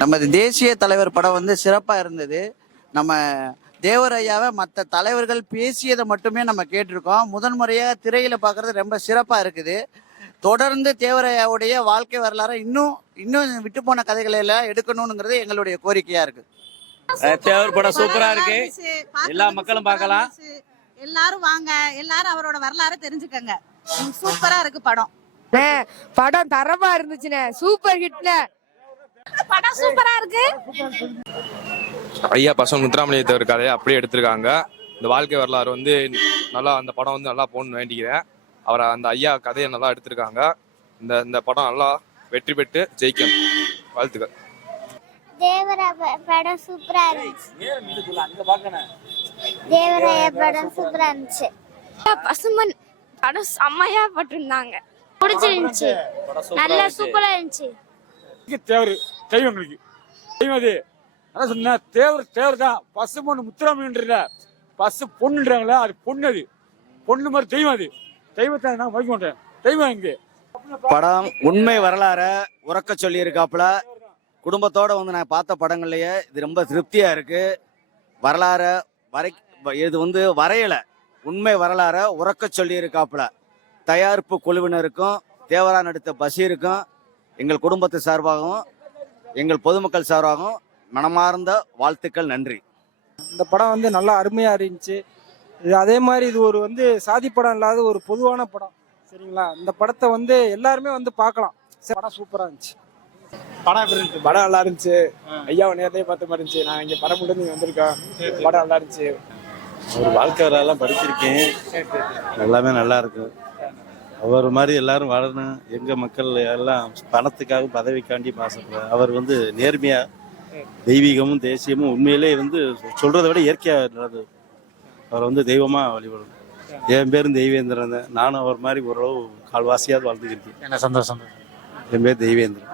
நமது தேசிய தலைவர் படம் வந்து சிறப்பாக இருந்தது. நம்ம தேவர் ஐயாவை மற்ற தலைவர்கள் பேசியதை மட்டுமே நம்ம கேட்டிருக்கோம். முதன் முறையாக திரையில பார்க்கறது ரொம்ப சிறப்பாக இருக்குது. தொடர்ந்து தேவர் ஐயாவுடைய வாழ்க்கை வரலாறை இன்னும் இன்னும் விட்டு போன கதைகளை எல்லாம் எடுக்கணுங்கிறது எங்களுடைய கோரிக்கையா இருக்கு. தேவர் படம் சூப்பரா இருக்கு. எல்லா மக்களும் பார்க்கலாம். எல்லாரும் வாங்க, எல்லாரும் அவரோட வரலாறை தெரிஞ்சுக்கங்க. சூப்பரா இருக்கு படம். படம் தரமா இருந்துச்சுனே, சூப்பர் ஹிட்னே. படம் சூப்பரா இருக்கு. ஐயா பசங்க முத்துராமலிங்க தேவர் கதையை அப்படியே எடுத்திருக்காங்க. இந்த வாழ்க்கை வரலாறு வந்து நல்லா, அந்த படம் வந்து நல்லா போகணும்னு வேண்டிக்கிறேன். அவரை அந்த ஐயா கதையை நல்லா எடுத்திருக்காங்க. இந்த படம் நல்லா வெற்றி பெற்று ஜெயிக்கணும். வாழ்த்துக்கள். தேவராய படம் சூப்பரா இருந்துச்சு. தேவராய படம் சூப்பரா இருந்துச்சு. பசுமன் படம் செம்மையா போட்டிருந்தாங்க, பிடிச்சிருந்துச்சு. நல்லா சூப்பரா இருந்துச்சு. தேவர் தெய்வங்களுக்கு தெய்வம் அது. அதான் சொன்ன தேவர் தான். பசுமொன்னு முத்துராமலிங்கன்ற பசு பொண்ணுன்றாங்களே, அது பொண்ணு. அது பொண்ணு மாதிரி தெய்வம். அது தெய்வத்தை நான் வைக்க மாட்டேன். தெய்வம் இங்கே படம் உண்மை வரலாற உறக்க சொல்லி இருக்காப்புல. குடும்பத்தோட வந்து நான் பார்த்த படங்கள்லயே இது ரொம்ப திருப்தியா இருக்கு. வரலாற இது வந்து வரையல, உண்மை வரலாற உறக்க சொல்லி இருக்காப்புல. தயாரிப்பு குழுவினருக்கும் தேவரா நடித்த பஷீருக்கும் எங்கள் குடும்பத்து சார்பாகவும் எங்கள் பொதுமக்கள் சார்பாகவும் மனமார்ந்த வாழ்த்துக்கள், நன்றி. இந்த படம் வந்து நல்லா அருமையா இருந்துச்சு. இது அதே மாதிரி இது ஒரு வந்து சாதி படம் இல்லாத ஒரு பொதுவான படம், சரிங்களா? இந்த படத்தை வந்து எல்லாருமே வந்து பார்க்கலாம். படம் சூப்பரா இருந்துச்சு. படம் எப்படி இருந்துச்சு? படம் நல்லா இருந்துச்சு. ஐயாவை நேரத்தையே பார்த்த மாதிரி இருந்துச்சு. நான் இங்க படம் முடிஞ்சு வந்திருக்கேன். படம் நல்லா இருந்துச்சு. ஒரு வாழ்க்கை வரலாறுலாம் படிச்சிருக்கேன். எல்லாமே நல்லா இருக்கு. அவர் மாதிரி எல்லாரும் வாழணும். எங்க மக்கள் எல்லாம் பணத்துக்காக பதவிக்காண்டி ஆசைப்படுறாங்க. அவர் வந்து நேர்மையா, தெய்வீகமும் தேசியமும் உண்மையிலே வந்து சொல்றதை விட இயற்கையா நடந்தது. அவர் வந்து தெய்வமா வழிபடும். என் பேரும் தெய்வேந்திரன். நானும் அவர் மாதிரி ஓரளவு கால்வாசியாவது வாழ்ந்துக்கிருக்கேன். என்ன சந்தோஷம். என் பேர் தெய்வேந்திரன்.